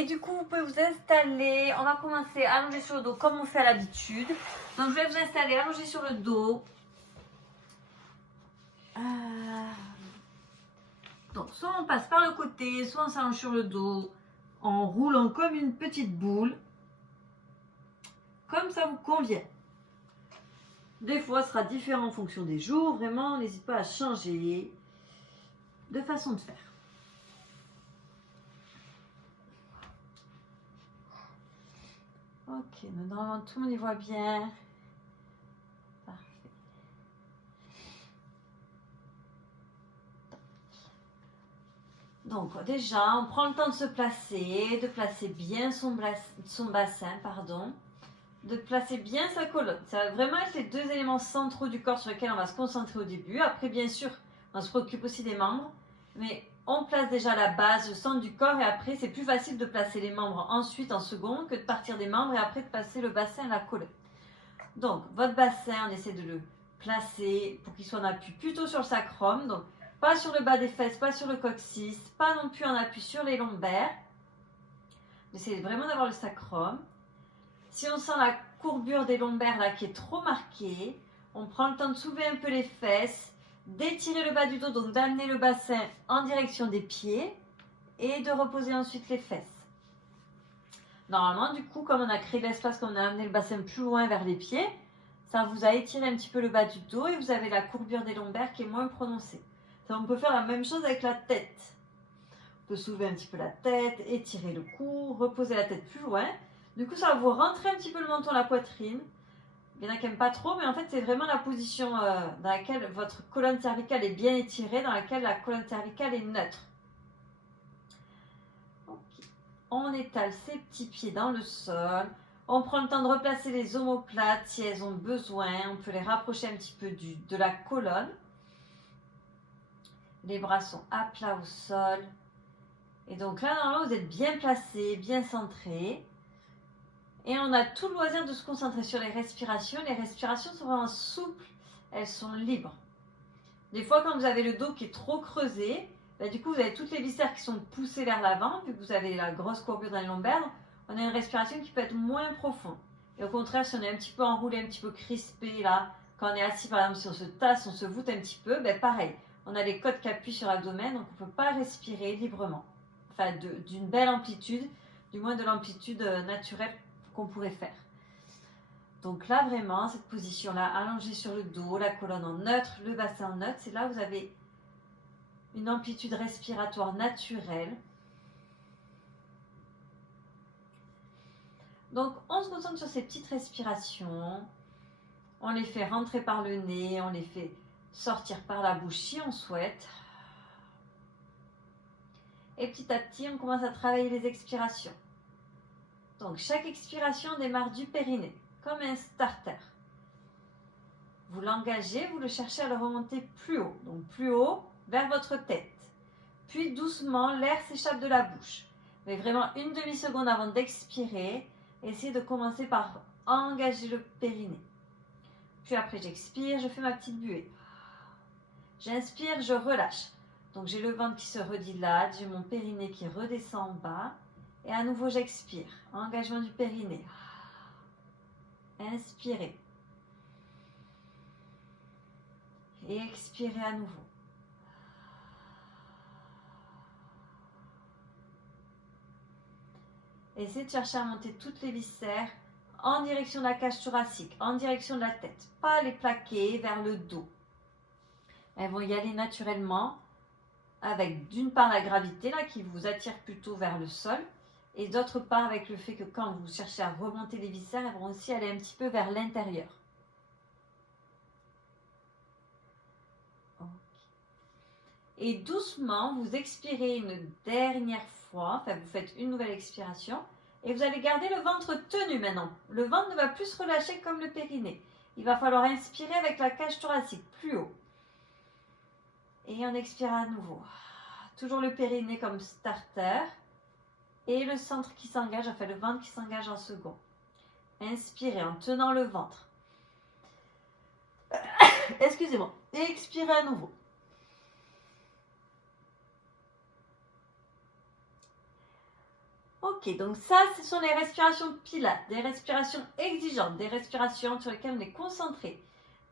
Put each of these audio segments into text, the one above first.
Et du coup, vous pouvez vous installer. On va commencer allongé sur le dos comme on fait à l'habitude. Donc, je vais vous installer allongé sur le dos. Donc, soit on passe par le côté, soit on s'allonge sur le dos en roulant comme une petite boule. Comme ça vous convient. Des fois, ce sera différent en fonction des jours. Vraiment, n'hésite pas à changer de façon de faire. Ok, normalement tout le monde y voit bien. Parfait. Donc déjà, on prend le temps de se placer, de placer bien son bassin, de placer bien sa colonne. Ça va vraiment être les deux éléments centraux du corps sur lesquels on va se concentrer au début. Après, bien sûr, on se préoccupe aussi des membres, mais on place déjà la base, le centre du corps, et après, c'est plus facile de placer les membres ensuite en second que de partir des membres et après de passer le bassin à la colonne. Donc, votre bassin, on essaie de le placer pour qu'il soit en appui plutôt sur le sacrum, donc pas sur le bas des fesses, pas sur le coccyx, pas non plus en appui sur les lombaires. On essaie vraiment d'avoir le sacrum. Si on sent la courbure des lombaires là qui est trop marquée, on prend le temps de soulever un peu les fesses, d'étirer le bas du dos, donc d'amener le bassin en direction des pieds et de reposer ensuite les fesses. Normalement, du coup, comme on a créé de l'espace, qu'on a amené le bassin plus loin vers les pieds, ça vous a étiré un petit peu le bas du dos et vous avez la courbure des lombaires qui est moins prononcée. Ça, on peut faire la même chose avec la tête. On peut soulever un petit peu la tête, étirer le cou, reposer la tête plus loin. Du coup, ça va vous rentrer un petit peu le menton, la poitrine. Il y en a qui n'aiment pas trop, mais en fait, c'est vraiment la position dans laquelle votre colonne cervicale est bien étirée, dans laquelle la colonne cervicale est neutre. Okay. On étale ses petits pieds dans le sol. On prend le temps de replacer les omoplates si elles ont besoin. On peut les rapprocher un petit peu de la colonne. Les bras sont à plat au sol. Et donc là, normalement, vous êtes bien placé, bien centré. Et on a tout le loisir de se concentrer sur les respirations. Les respirations sont vraiment souples, elles sont libres. Des fois, quand vous avez le dos qui est trop creusé, du coup, vous avez toutes les viscères qui sont poussées vers l'avant, vu que vous avez la grosse courbure dans les lombaires. On a une respiration qui peut être moins profonde. Et au contraire, si on est un petit peu enroulé, un petit peu crispé, là, quand on est assis, par exemple, si on se tasse, on se voûte un petit peu, pareil. On a les côtes qui appuient sur l'abdomen, donc on ne peut pas respirer librement. Enfin, d'une belle amplitude, du moins de l'amplitude naturelle qu'on pourrait faire. Donc là, vraiment, cette position-là, allongée sur le dos, la colonne en neutre, le bassin en neutre, c'est là où vous avez une amplitude respiratoire naturelle. Donc, on se concentre sur ces petites respirations. On les fait rentrer par le nez, on les fait sortir par la bouche si on souhaite. Et petit à petit, on commence à travailler les expirations. Donc, chaque expiration démarre du périnée, comme un starter. Vous l'engagez, vous le cherchez à le remonter plus haut. Donc, plus haut vers votre tête. Puis, doucement, l'air s'échappe de la bouche. Mais vraiment, une demi-seconde avant d'expirer, essayez de commencer par engager le périnée. Puis après, j'expire, je fais ma petite buée. J'inspire, je relâche. Donc, j'ai le ventre qui se redilate, j'ai mon périnée qui redescend en bas. Et à nouveau, j'expire. Engagement du périnée. Inspirez. Et expirez à nouveau. Essayez de chercher à monter toutes les viscères en direction de la cage thoracique, en direction de la tête. Pas les plaquer vers le dos. Elles vont y aller naturellement avec d'une part la gravité là, qui vous attire plutôt vers le sol et d'autre part avec le fait que quand vous cherchez à remonter les viscères, elles vont aussi aller un petit peu vers l'intérieur. Et doucement, vous expirez une dernière fois, enfin vous faites une nouvelle expiration et vous allez garder le ventre tenu maintenant. Le ventre ne va plus se relâcher comme le périnée. Il va falloir inspirer avec la cage thoracique plus haut. Et on expire à nouveau. Toujours le périnée comme starter et le centre qui s'engage, enfin le ventre qui s'engage en second. Inspirez en tenant le ventre. Excusez-moi. Et expirez à nouveau. Ok, donc ça, ce sont les respirations pilates, des respirations exigeantes, des respirations sur lesquelles on est concentré.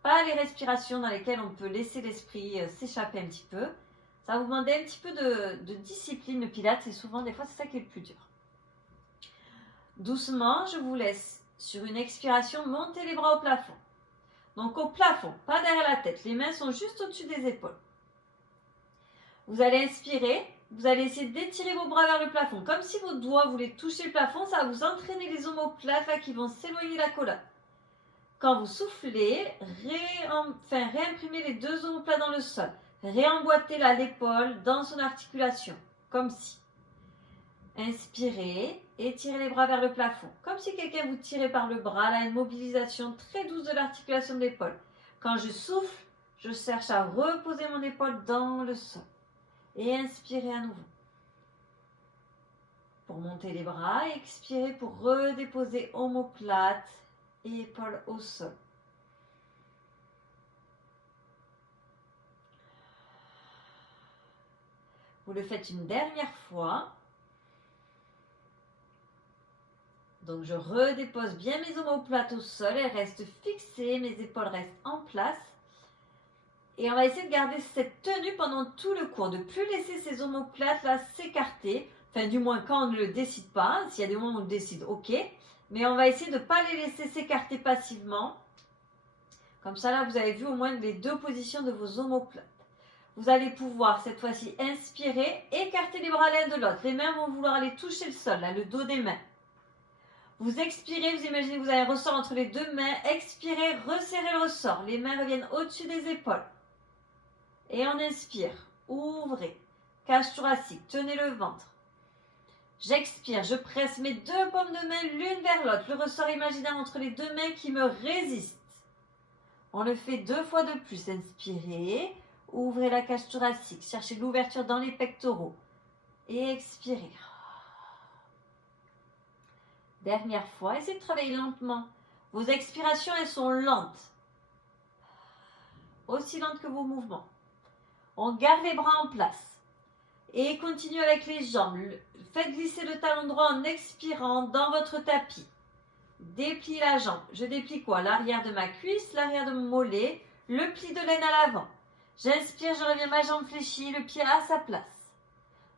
Pas les respirations dans lesquelles on peut laisser l'esprit s'échapper un petit peu. Ça va vous demander un petit peu de discipline, le pilates, et souvent, des fois, c'est ça qui est le plus dur. Doucement, je vous laisse, sur une expiration, monter les bras au plafond. Donc au plafond, pas derrière la tête, les mains sont juste au-dessus des épaules. Vous allez inspirer, vous allez essayer d'étirer vos bras vers le plafond, comme si vos doigts voulaient toucher le plafond, ça va vous entraîner les omoplates là qui vont s'éloigner de la colonne. Quand vous soufflez, réimprimez les deux omoplates dans le sol, réemboîtez là l'épaule dans son articulation, comme si. Inspirez, étirez les bras vers le plafond, comme si quelqu'un vous tirait par le bras, là une mobilisation très douce de l'articulation de l'épaule. Quand je souffle, je cherche à reposer mon épaule dans le sol. Et inspirez à nouveau. Pour monter les bras, expirez pour redéposer omoplate et épaules au sol. Vous le faites une dernière fois. Donc je redépose bien mes omoplates au sol, elles restent fixées, mes épaules restent en place. Et on va essayer de garder cette tenue pendant tout le cours, de ne plus laisser ces omoplates là s'écarter. Enfin, du moins quand on ne le décide pas. S'il y a des moments où on le décide, ok. Mais on va essayer de ne pas les laisser s'écarter passivement. Comme ça, là, vous avez vu au moins les deux positions de vos omoplates. Vous allez pouvoir, cette fois-ci, inspirer, écarter les bras l'un de l'autre. Les mains vont vouloir aller toucher le sol, là, le dos des mains. Vous expirez, vous imaginez que vous avez un ressort entre les deux mains. Expirez, resserrez le ressort. Les mains reviennent au-dessus des épaules. Et on inspire, ouvrez, cage thoracique, tenez le ventre. J'expire, je presse mes deux paumes de main l'une vers l'autre, le ressort imaginaire entre les deux mains qui me résistent. On le fait 2 fois de plus, inspirez, ouvrez la cage thoracique, cherchez l'ouverture dans les pectoraux et expirez. Dernière fois, essayez de travailler lentement. Vos expirations, elles sont lentes, aussi lentes que vos mouvements. On garde les bras en place et continue avec les jambes. Faites glisser le talon droit en expirant dans votre tapis. Dépliez la jambe. Je déplie quoi? L'arrière de ma cuisse, l'arrière de mon mollet, le pli de l'aine à l'avant. J'inspire, je reviens ma jambe fléchie, le pied à sa place.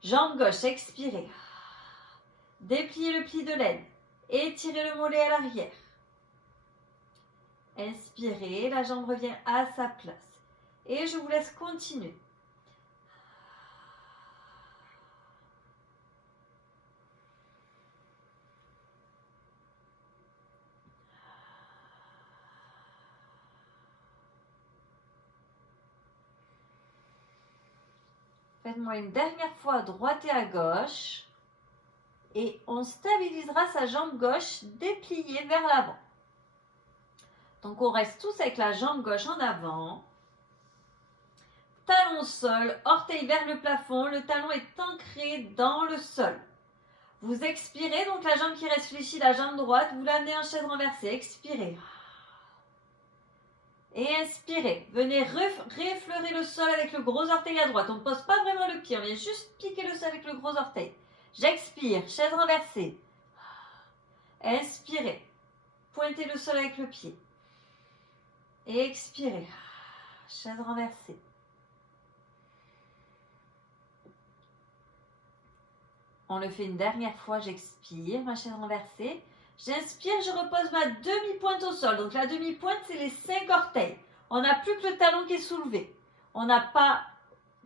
Jambe gauche, expirez. Dépliez le pli de l'aine. Étirez le mollet à l'arrière. Inspirez, la jambe revient à sa place. Et je vous laisse continuer. Faites-moi une dernière fois à droite et à gauche. Et on stabilisera sa jambe gauche dépliée vers l'avant. Donc on reste tous avec la jambe gauche en avant. Talon au sol, orteil vers le plafond. Le talon est ancré dans le sol. Vous expirez, donc la jambe qui reste fléchie, la jambe droite, vous l'amenez en chaise renversée. Expirez. Et inspirez. Venez réeffleurer le sol avec le gros orteil à droite. On ne pose pas vraiment le pied, on vient juste piquer le sol avec le gros orteil. J'expire, chaise renversée. Inspirez. Pointez le sol avec le pied. Et expirez. Chaise renversée. On le fait une dernière fois, j'expire, ma chaise renversée. J'inspire, je repose ma demi-pointe au sol. Donc la demi-pointe, c'est les 5 orteils. On n'a plus que le talon qui est soulevé. On n'a pas...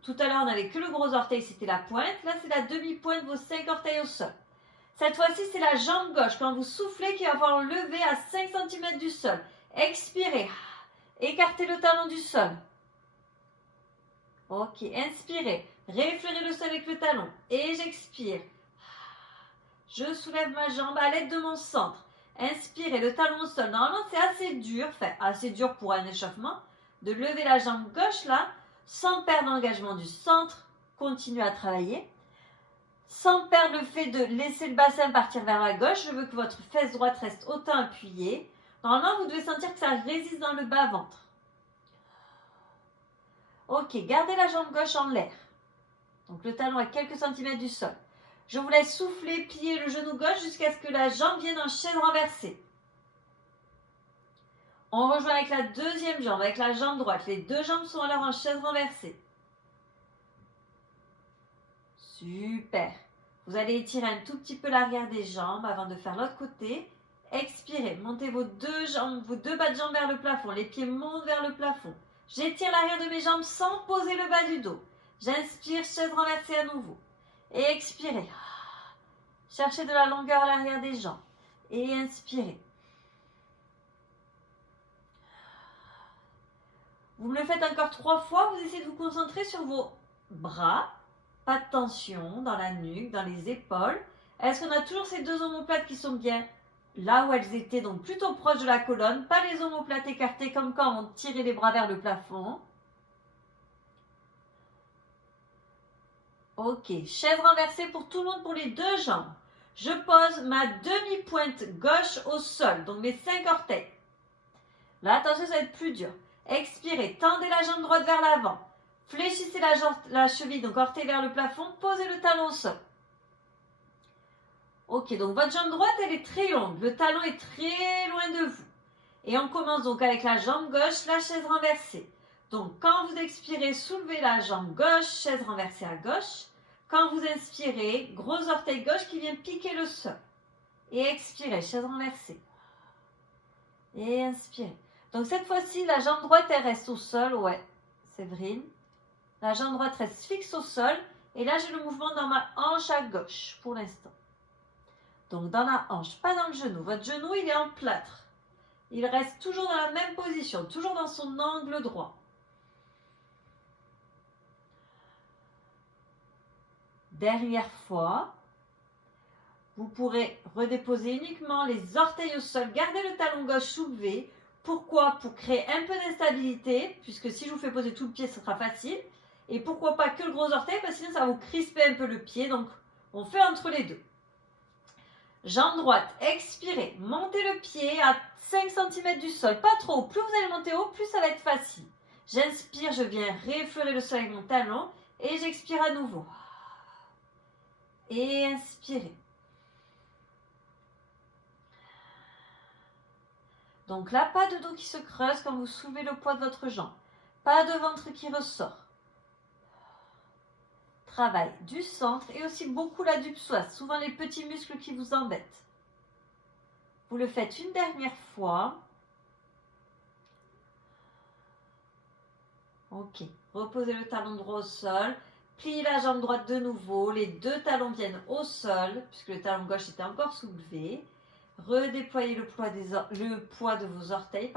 Tout à l'heure, on n'avait que le gros orteil, c'était la pointe. Là, c'est la demi-pointe, vos 5 orteils au sol. Cette fois-ci, c'est la jambe gauche. Quand vous soufflez, qui va falloir lever à 5 cm du sol. Expirez. Écartez le talon du sol. Ok, inspirez. Réeffleurez le sol avec le talon. Et j'expire. Je soulève ma jambe à l'aide de mon centre. Inspirez, le talon au sol. Normalement, c'est assez dur, enfin assez dur pour un échauffement, de lever la jambe gauche là, sans perdre l'engagement du centre. Continuez à travailler. Sans perdre le fait de laisser le bassin partir vers la gauche. Je veux que votre fesse droite reste autant appuyée. Normalement, vous devez sentir que ça résiste dans le bas-ventre. Ok, gardez la jambe gauche en l'air. Donc le talon à quelques centimètres du sol. Je vous laisse souffler, plier le genou gauche jusqu'à ce que la jambe vienne en chaise renversée. On rejoint avec la deuxième jambe, avec la jambe droite. Les deux jambes sont alors en chaise renversée. Super. Vous allez étirer un tout petit peu l'arrière des jambes avant de faire l'autre côté. Expirez. Montez vos deux jambes, vos deux bas de jambes vers le plafond. Les pieds montent vers le plafond. J'étire l'arrière de mes jambes sans poser le bas du dos. J'inspire, chaise renversée à nouveau. Et expirez. Cherchez de la longueur à l'arrière des jambes. Et inspirez. Vous me le faites encore 3 fois. Vous essayez de vous concentrer sur vos bras. Pas de tension dans la nuque, dans les épaules. Est-ce qu'on a toujours ces deux omoplates qui sont bien là où elles étaient, donc plutôt proches de la colonne, pas les omoplates écartées comme quand on tirait les bras vers le plafond. Ok, chaise renversée pour tout le monde pour les deux jambes. Je pose ma demi-pointe gauche au sol, donc mes 5 orteils. Là, attention, ça va être plus dur. Expirez, tendez la jambe droite vers l'avant. Fléchissez la cheville, donc orteil vers le plafond, posez le talon au sol. Ok, donc votre jambe droite, elle est très longue. Le talon est très loin de vous. Et on commence donc avec la jambe gauche, la chaise renversée. Donc, quand vous expirez, soulevez la jambe gauche, chaise renversée à gauche. Quand vous inspirez, gros orteil gauche qui vient piquer le sol. Et expirez, chaise renversée. Et inspirez. Donc, cette fois-ci, la jambe droite, elle reste au sol. Ouais, Séverine. La jambe droite reste fixe au sol. Et là, j'ai le mouvement dans ma hanche à gauche pour l'instant. Donc, dans la hanche, pas dans le genou. Votre genou, il est en plâtre. Il reste toujours dans la même position, toujours dans son angle droit. Dernière fois, vous pourrez redéposer uniquement les orteils au sol. Gardez le talon gauche soulevé. Pourquoi? Pour créer un peu d'instabilité, puisque si je vous fais poser tout le pied, ce sera facile. Et pourquoi pas que le gros orteil, parce que sinon ça va vous crisper un peu le pied. Donc, on fait entre les deux. Jambe droite, expirez. Montez le pied à 5 cm du sol, pas trop. Plus vous allez monter haut, plus ça va être facile. J'inspire, je viens réeffleurer le sol avec mon talon et j'expire à nouveau. Et inspirez. Donc là, pas de dos qui se creuse quand vous soulevez le poids de votre jambe. Pas de ventre qui ressort. Travail du centre et aussi beaucoup la psoas, souvent les petits muscles qui vous embêtent. Vous le faites une dernière fois. Ok, reposez le talon droit au sol, pliez la jambe droite de nouveau, les deux talons viennent au sol, puisque le talon gauche était encore soulevé. Redéployez le poids de vos orteils,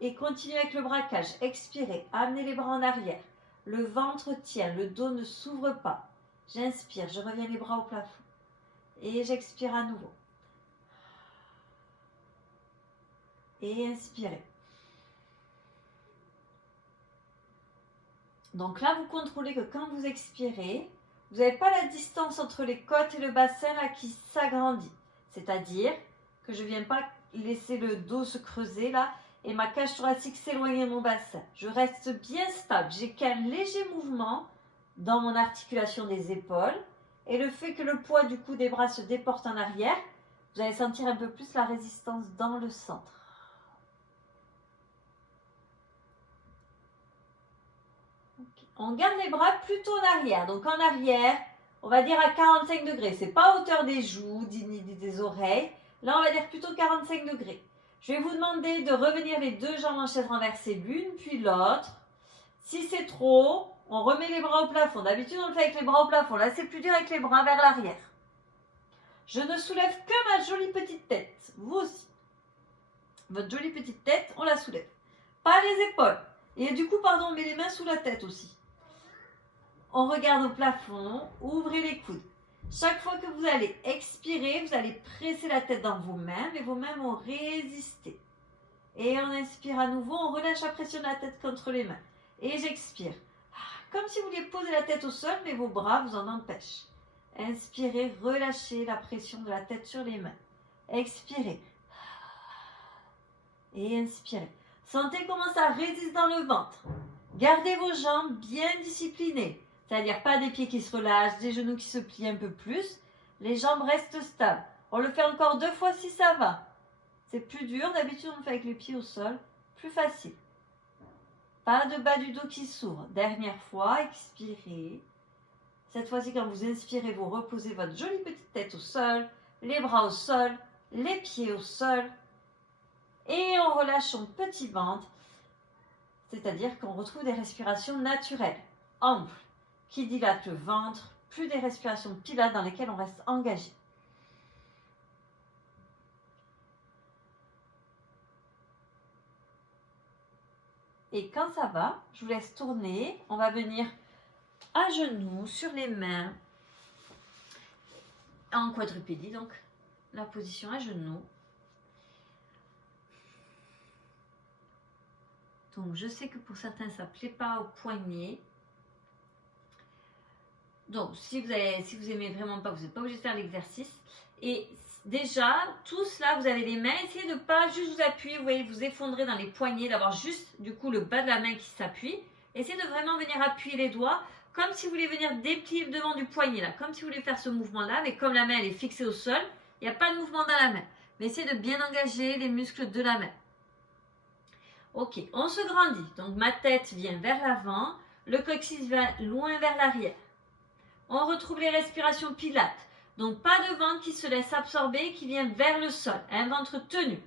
et continuez avec le braquage. Expirez, amenez les bras en arrière. Le ventre tient, le dos ne s'ouvre pas. J'inspire, je reviens les bras au plafond. Et j'expire à nouveau. Et inspirez. Donc là, vous contrôlez que quand vous expirez, vous n'avez pas la distance entre les côtes et le bassin là, qui s'agrandit. C'est-à-dire que je ne viens pas laisser le dos se creuser là et ma cage thoracique s'éloigner de mon bassin. Je reste bien stable. J'ai qu'un léger mouvement dans mon articulation des épaules et le fait que le poids du cou des bras se déporte en arrière, vous allez sentir un peu plus la résistance dans le centre. Okay. On garde les bras plutôt en arrière. Donc en arrière, on va dire à 45 degrés. Ce n'est pas à hauteur des joues ni des oreilles. Là, on va dire plutôt 45 degrés. Je vais vous demander de revenir les deux jambes en chaise renversée, l'une puis l'autre. Si c'est trop, on remet les bras au plafond. D'habitude, on le fait avec les bras au plafond. Là, c'est plus dur avec les bras vers l'arrière. Je ne soulève que ma jolie petite tête. Vous aussi. Votre jolie petite tête, on la soulève. Pas les épaules. Et du coup, on met les mains sous la tête aussi. On regarde au plafond. Ouvrez les coudes. Chaque fois que vous allez expirer, vous allez presser la tête dans vos mains, mais vos mains vont résister. Et on inspire à nouveau, on relâche la pression de la tête contre les mains. Et j'expire. Comme si vous vouliez poser la tête au sol, mais vos bras vous en empêchent. Inspirez, relâchez la pression de la tête sur les mains. Expirez. Et inspirez. Sentez comment ça résiste dans le ventre. Gardez vos jambes bien disciplinées. C'est-à-dire pas des pieds qui se relâchent, des genoux qui se plient un peu plus. Les jambes restent stables. On le fait encore 2 fois si ça va. C'est plus dur, d'habitude on le fait avec les pieds au sol. Plus facile. Pas de bas du dos qui s'ouvre. Dernière fois, expirez. Cette fois-ci, quand vous inspirez, vous reposez votre jolie petite tête au sol, les bras au sol, les pieds au sol. Et on relâche son petit ventre. C'est-à-dire qu'on retrouve des respirations naturelles, amples, qui dilatent le ventre, plus des respirations pilates dans lesquelles on reste engagé. Et quand ça va, je vous laisse tourner. On va venir à genoux, sur les mains, en quadrupédie, donc la position à genoux. Donc je sais que pour certains ça ne plaît pas au poignet. Donc si vous aimez vraiment pas, vous n'êtes pas obligé de faire l'exercice. Et déjà, tous là, vous avez les mains, essayez de ne pas juste vous appuyer, vous voyez, vous effondrer dans les poignets, d'avoir juste du coup le bas de la main qui s'appuie. Essayez de vraiment venir appuyer les doigts, comme si vous voulez venir déplier le devant du poignet là, comme si vous voulez faire ce mouvement-là, mais comme la main elle est fixée au sol, il n'y a pas de mouvement dans la main. Mais essayez de bien engager les muscles de la main. Ok, on se grandit. Donc ma tête vient vers l'avant, le coccyx va loin vers l'arrière. On retrouve les respirations pilates. Donc pas de ventre qui se laisse absorber, qui vient vers le sol. Un ventre tenu.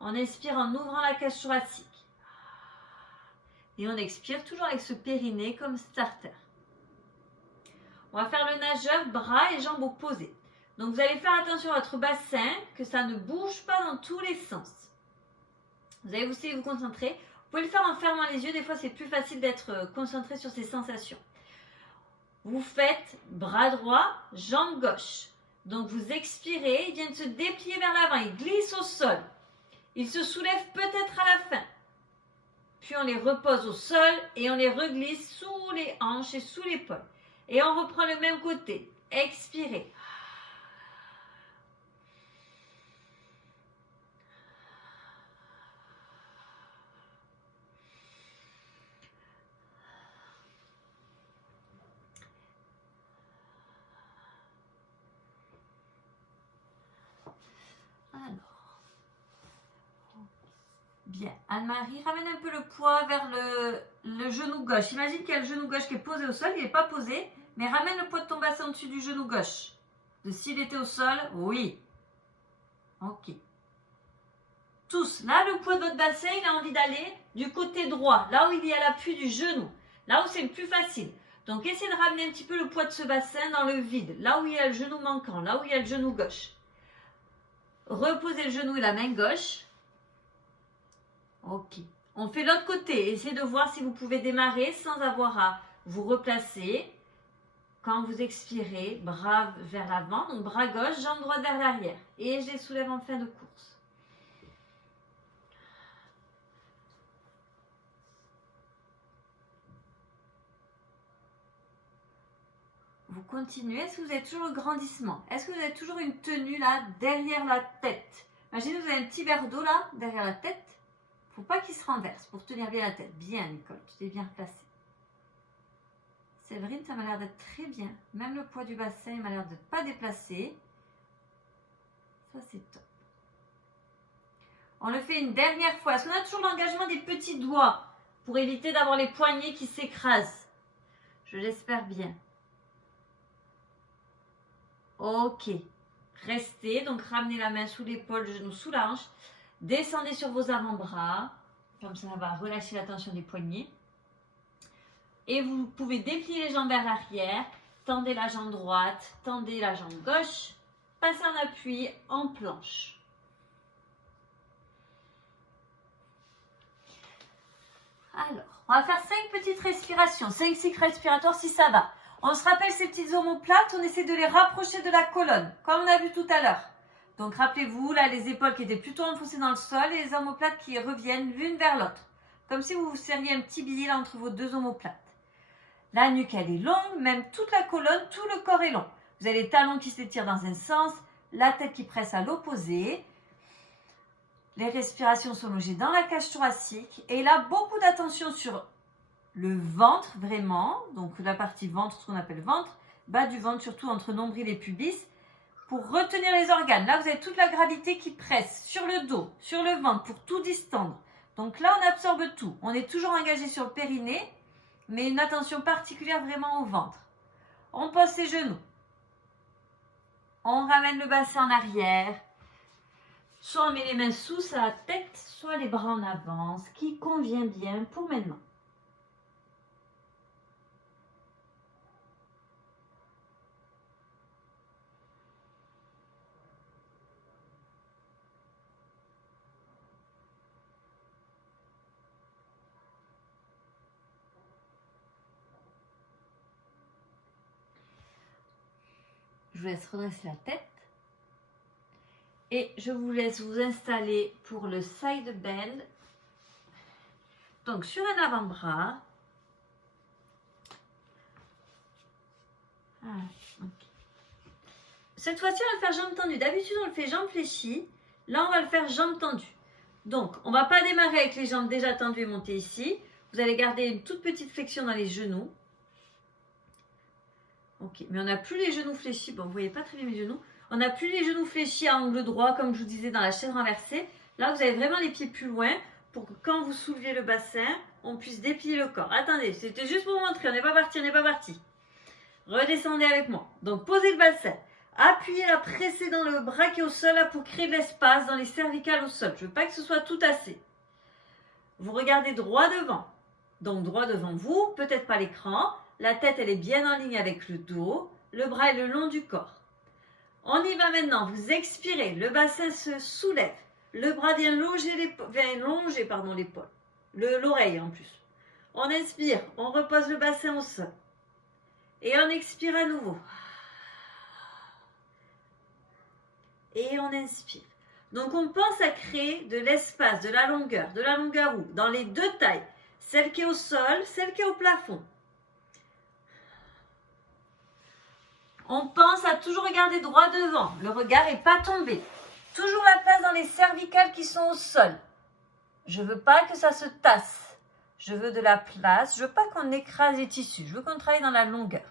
On inspire en ouvrant la cage thoracique. Et on expire toujours avec ce périnée comme starter. On va faire le nageur, bras et jambes opposés. Donc vous allez faire attention à votre bassin, que ça ne bouge pas dans tous les sens. Vous allez aussi vous concentrer. Vous pouvez le faire en fermant les yeux. Des fois, c'est plus facile d'être concentré sur ces sensations. Vous faites bras droit, jambe gauche. Donc, vous expirez. Ils viennent se déplier vers l'avant. Ils glissent au sol. Ils se soulèvent peut-être à la fin. Puis, on les repose au sol et on les reglisse sous les hanches et sous l'épaule. Et on reprend le même côté. Expirez. Alors, bien, Anne-Marie, ramène un peu le poids vers le genou gauche. Imagine qu'il y a le genou gauche qui est posé au sol, il n'est pas posé, mais ramène le poids de ton bassin au-dessus du genou gauche. De s'il était au sol, oui. Ok. Tous, là, le poids de votre bassin, il a envie d'aller du côté droit, là où il y a l'appui du genou, là où c'est le plus facile. Donc, essayez de ramener un petit peu le poids de ce bassin dans le vide, là où il y a le genou manquant, là où il y a le genou gauche. Reposez le genou et la main gauche. Ok. On fait l'autre côté. Essayez de voir si vous pouvez démarrer sans avoir à vous replacer. Quand vous expirez, bras vers l'avant, donc bras gauche, jambe droite vers l'arrière. Et je les soulève en fin de course. Vous continuez. Est-ce que vous avez toujours le grandissement? Est-ce que vous avez toujours une tenue là, derrière la tête? Imaginez que vous avez un petit verre d'eau là, derrière la tête. Il ne faut pas qu'il se renverse pour tenir bien la tête. Bien, Nicole, tu t'es bien replacée. Séverine, ça m'a l'air d'être très bien. Même le poids du bassin, il m'a l'air de ne pas déplacer. Ça, c'est top. On le fait une dernière fois. Est-ce qu'on a toujours l'engagement des petits doigts pour éviter d'avoir les poignets qui s'écrasent? Je l'espère bien. Ok. Restez. Donc, ramenez la main sous l'épaule, le genou sous la hanche. Descendez sur vos avant-bras. Comme ça va relâcher la tension des poignets. Et vous pouvez déplier les jambes vers l'arrière. Tendez la jambe droite. Tendez la jambe gauche. Passez en appui en planche. Alors, on va faire 5 petites respirations. 5 cycles respiratoires si ça va. On se rappelle ces petites omoplates, on essaie de les rapprocher de la colonne, comme on a vu tout à l'heure. Donc rappelez-vous, là, les épaules qui étaient plutôt enfoncées dans le sol et les omoplates qui reviennent l'une vers l'autre. Comme si vous vous serriez un petit billet là entre vos deux omoplates. La nuque, elle est longue, même toute la colonne, tout le corps est long. Vous avez les talons qui s'étirent dans un sens, la tête qui presse à l'opposé. Les respirations sont logées dans la cage thoracique. Et là, beaucoup d'attention sur le ventre vraiment, donc la partie ventre, ce qu'on appelle ventre, bas du ventre, surtout entre nombril et pubis, pour retenir les organes. Là, vous avez toute la gravité qui presse sur le dos, sur le ventre, pour tout distendre. Donc là, on absorbe tout. On est toujours engagé sur le périnée, mais une attention particulière vraiment au ventre. On pose ses genoux. On ramène le bassin en arrière. Soit on met les mains sous sa tête, soit les bras en avant, ce qui convient bien pour maintenant. Je vous laisse redresser la tête. Et je vous laisse vous installer pour le side bend. Donc sur un avant-bras. Cette fois-ci, on va le faire jambes tendues. D'habitude, on le fait jambes fléchies. Là, on va le faire jambes tendues. Donc, on ne va pas démarrer avec les jambes déjà tendues et montées ici. Vous allez garder une toute petite flexion dans les genoux. Ok, mais on n'a plus les genoux fléchis. Bon, vous ne voyez pas très bien mes genoux. On n'a plus les genoux fléchis à angle droit, comme je vous disais dans la chaise renversée. Là, vous avez vraiment les pieds plus loin pour que quand vous soulevez le bassin, on puisse déplier le corps. Attendez, c'était juste pour vous montrer. On n'est pas parti, on n'est pas parti. Redescendez avec moi. Donc, posez le bassin. Appuyez à presser dans le bras qui est au sol là, pour créer de l'espace dans les cervicales au sol. Je ne veux pas que ce soit tout assez. Vous regardez droit devant. Donc, droit devant vous, peut-être pas l'écran. La tête, elle est bien en ligne avec le dos. Le bras est le long du corps. On y va maintenant. Vous expirez. Le bassin se soulève. Le bras vient longer l'épaule. L'oreille en plus. On inspire. On repose le bassin au sol. Et on expire à nouveau. Et on inspire. Donc on pense à créer de l'espace, de la longueur où? Dans les deux tailles. Celle qui est au sol, celle qui est au plafond. On pense à toujours regarder droit devant. Le regard n'est pas tombé. Toujours la place dans les cervicales qui sont au sol. Je ne veux pas que ça se tasse. Je veux de la place. Je ne veux pas qu'on écrase les tissus. Je veux qu'on travaille dans la longueur.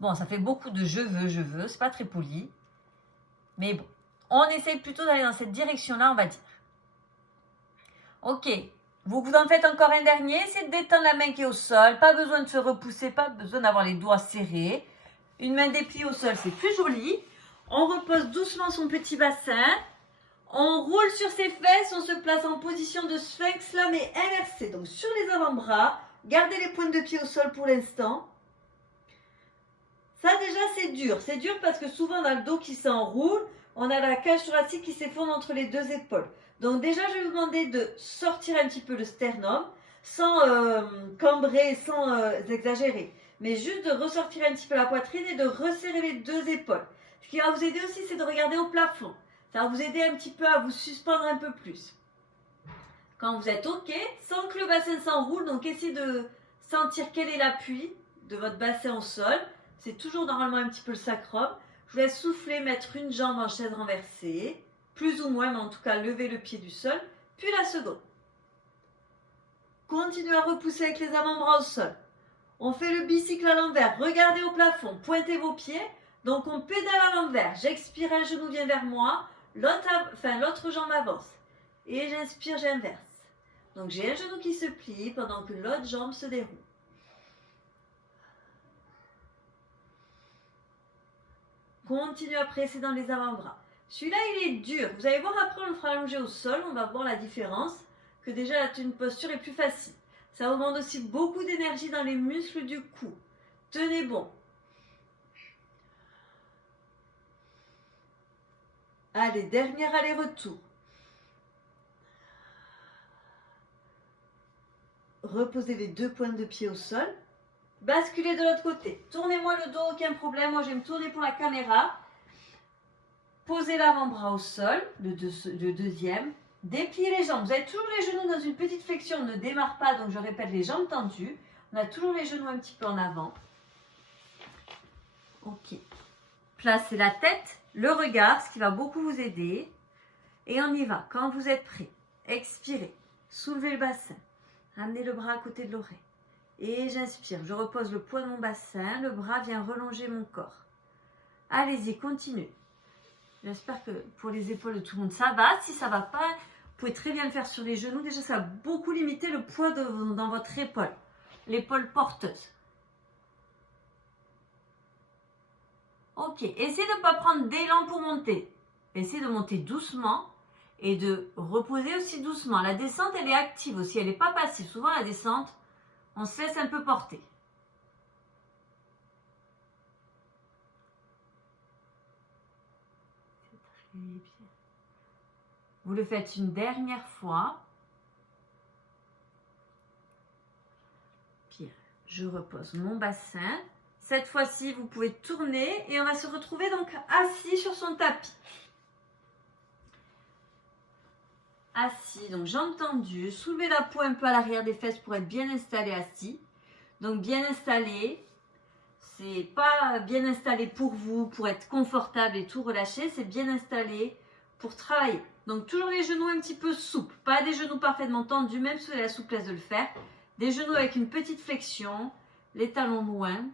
Bon, ça fait beaucoup de je veux. C'est pas très poli. Mais bon, on essaye plutôt d'aller dans cette direction-là, on va dire. Ok, vous en faites encore un dernier. C'est de détendre la main qui est au sol. Pas besoin de se repousser, pas besoin d'avoir les doigts serrés. Une main dépliée au sol, c'est plus joli. On repose doucement son petit bassin. On roule sur ses fesses. On se place en position de sphinx, là, mais inversé. Donc, sur les avant-bras. Gardez les pointes de pied au sol pour l'instant. Ça, déjà, c'est dur. C'est dur parce que souvent, on a le dos qui s'enroule. On a la cage thoracique qui s'effondre entre les deux épaules. Donc, déjà, je vais vous demander de sortir un petit peu le sternum sans cambrer, sans exagérer. Mais juste de ressortir un petit peu la poitrine et de resserrer les deux épaules. Ce qui va vous aider aussi, c'est de regarder au plafond. Ça va vous aider un petit peu à vous suspendre un peu plus. Quand vous êtes OK, sans que le bassin s'enroule, donc essayez de sentir quel est l'appui de votre bassin au sol. C'est toujours normalement un petit peu le sacrum. Je vous laisse souffler, mettre une jambe en chaise renversée, plus ou moins, mais en tout cas lever le pied du sol, puis la seconde. Continuez à repousser avec les avant-bras au sol. On fait le bicycle à l'envers. Regardez au plafond. Pointez vos pieds. Donc, on pédale à l'envers. J'expire, un genou vient vers moi. L'autre jambe avance. Et j'inspire, j'inverse. Donc, j'ai un genou qui se plie pendant que l'autre jambe se déroule. Continuez à presser dans les avant-bras. Celui-là, il est dur. Vous allez voir, après, on le fera allonger au sol. On va voir la différence. Que déjà, une posture est plus facile. Ça vous demande aussi beaucoup d'énergie dans les muscles du cou. Tenez bon. Allez, dernier aller-retour. Reposez les deux pointes de pied au sol. Basculez de l'autre côté. Tournez-moi le dos, aucun problème. Moi, je vais me tourner pour la caméra. Posez l'avant-bras au sol, le deuxième. Dépliez les jambes. Vous avez toujours les genoux dans une petite flexion. On ne démarre pas, donc je répète, les jambes tendues. On a toujours les genoux un petit peu en avant. Ok. Placez la tête, le regard, ce qui va beaucoup vous aider. Et on y va. Quand vous êtes prêt, expirez. Soulevez le bassin. Ramenez le bras à côté de l'oreille. Et j'inspire. Je repose le poids de mon bassin. Le bras vient relonger mon corps. Allez-y, continue. J'espère que pour les épaules de tout le monde, ça va. Si ça ne va pas, vous pouvez très bien le faire sur les genoux. Déjà, ça va beaucoup limiter le poids dans votre épaule. L'épaule porteuse. Ok, essayez de ne pas prendre d'élan pour monter. Essayez de monter doucement et de reposer aussi doucement. La descente, elle est active aussi, elle n'est pas passive. Souvent, la descente, on se laisse un peu porter. Très bien. Vous le faites une dernière fois. Puis, je repose mon bassin. Cette fois-ci, vous pouvez tourner et on va se retrouver donc assis sur son tapis. Assis, donc jambes tendues, soulevez la peau un peu à l'arrière des fesses pour être bien installé assis. Donc bien installé, c'est pas bien installé pour vous, pour être confortable et tout relâché, c'est bien installé pour travailler. Donc toujours les genoux un petit peu souples, pas des genoux parfaitement tendus, même si vous avez la souplesse de le faire. Des genoux avec une petite flexion, les talons loin.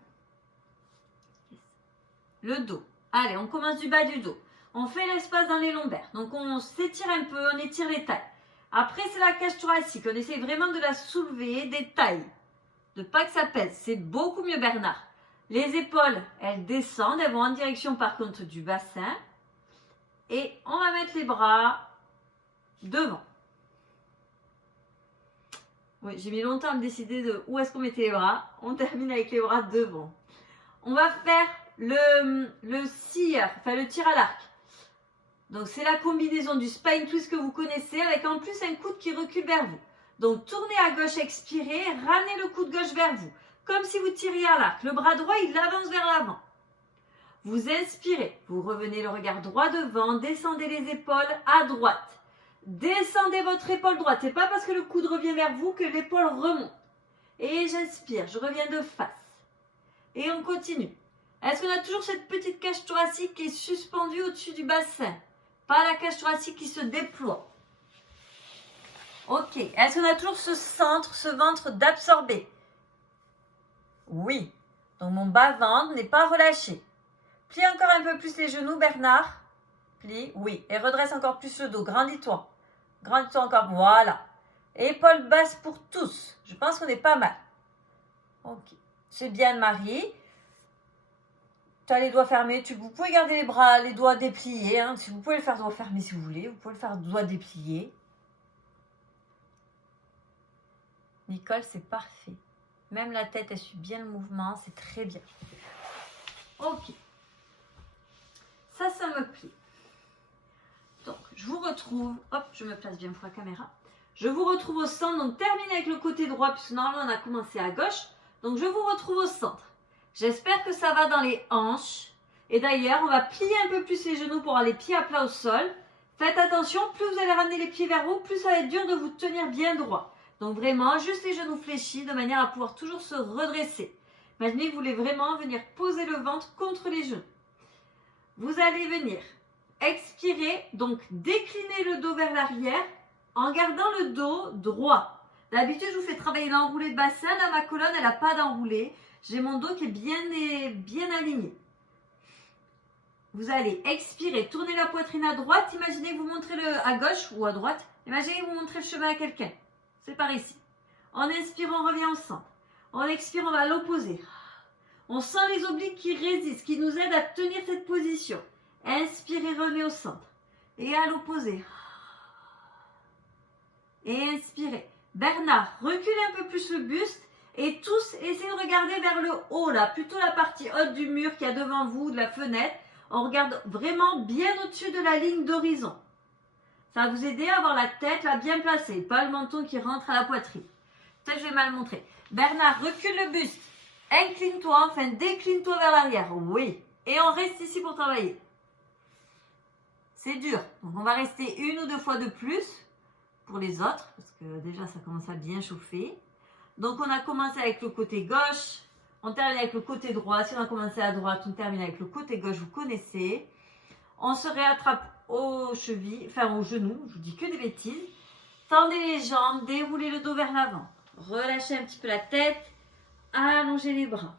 Le dos. Allez, on commence du bas du dos. On fait l'espace dans les lombaires. Donc, on s'étire un peu, on étire les tailles. Après, c'est la cage thoracique. On essaie vraiment de la soulever des tailles. De pas que ça pèse. C'est beaucoup mieux, Bernard. Les épaules, elles descendent. Elles vont en direction, par contre, du bassin. Et on va mettre les bras devant. Oui, j'ai mis longtemps à me décider de où est-ce qu'on mettait les bras. On termine avec les bras devant. On va faire le tir, enfin le tir à l'arc. Donc c'est la combinaison du spine twist que vous connaissez avec en plus un coude qui recule vers vous. Donc tournez à gauche, expirez, ramenez le coude gauche vers vous. Comme si vous tiriez à l'arc. Le bras droit, il avance vers l'avant. Vous inspirez, vous revenez le regard droit devant, descendez les épaules à droite. Descendez votre épaule droite. C'est pas parce que le coude revient vers vous que l'épaule remonte. Et j'inspire, je reviens de face. Et on continue. Est-ce qu'on a toujours cette petite cage thoracique qui est suspendue au-dessus du bassin? Pas la cage thoracique qui se déploie. Ok. Est-ce qu'on a toujours ce centre, ce ventre d'absorber? Oui. Donc mon bas-ventre n'est pas relâché. Plie encore un peu plus les genoux, Bernard. Plie, oui. Et redresse encore plus le dos. Grandis-toi. Grandis-toi encore. Voilà. Épaules basses pour tous. Je pense qu'on est pas mal. Ok. C'est bien, Marie. Tu as les doigts fermés, vous pouvez garder les bras, les doigts dépliés. Hein. Si vous pouvez le faire doigts fermés si vous voulez, vous pouvez le faire doigts dépliés. Nicole, c'est parfait. Même la tête, elle suit bien le mouvement, c'est très bien. Ok. Ça me plaît. Donc, je vous retrouve. Hop, je me place bien pour la caméra. Je vous retrouve au centre. Donc, termine avec le côté droit, puisque normalement, on a commencé à gauche. Donc, je vous retrouve au centre. J'espère que ça va dans les hanches. Et d'ailleurs, on va plier un peu plus les genoux pour avoir les pieds à plat au sol. Faites attention, plus vous allez ramener les pieds vers vous, plus ça va être dur de vous tenir bien droit. Donc vraiment, juste les genoux fléchis de manière à pouvoir toujours se redresser. Imaginez que vous voulez vraiment venir poser le ventre contre les genoux. Vous allez venir expirer, donc décliner le dos vers l'arrière en gardant le dos droit. D'habitude, je vous fais travailler l'enroulé de bassin. Là, ma colonne, elle n'a pas d'enroulé. J'ai mon dos qui est bien aligné. Vous allez expirer, tourner la poitrine à droite. Imaginez que vous montrez à gauche ou à droite. Imaginez que vous montrez le chemin à quelqu'un. C'est par ici. En inspirant, on revient au centre. En expirant, on va à l'opposé. On sent les obliques qui résistent, qui nous aident à tenir cette position. Inspirez, revenez au centre. Et à l'opposé. Et inspirez. Bernard, reculez un peu plus le buste. Et tous, essayez de regarder vers le haut, là, plutôt la partie haute du mur qu'il y a devant vous, de la fenêtre. On regarde vraiment bien au-dessus de la ligne d'horizon. Ça va vous aider à avoir la tête là bien placée, pas le menton qui rentre à la poitrine. Peut-être que je vais mal montrer. Bernard, recule le buste. Incline-toi, enfin décline-toi vers l'arrière. Oui. Et on reste ici pour travailler. C'est dur. Donc on va rester une ou deux fois de plus pour les autres, parce que déjà ça commence à bien chauffer. Donc on a commencé avec le côté gauche, on termine avec le côté droit. Si on a commencé à droite, on termine avec le côté gauche, vous connaissez. On se réattrape aux chevilles, enfin aux genoux, je vous dis que des bêtises. Tendez les jambes, déroulez le dos vers l'avant. Relâchez un petit peu la tête, Allongez les bras.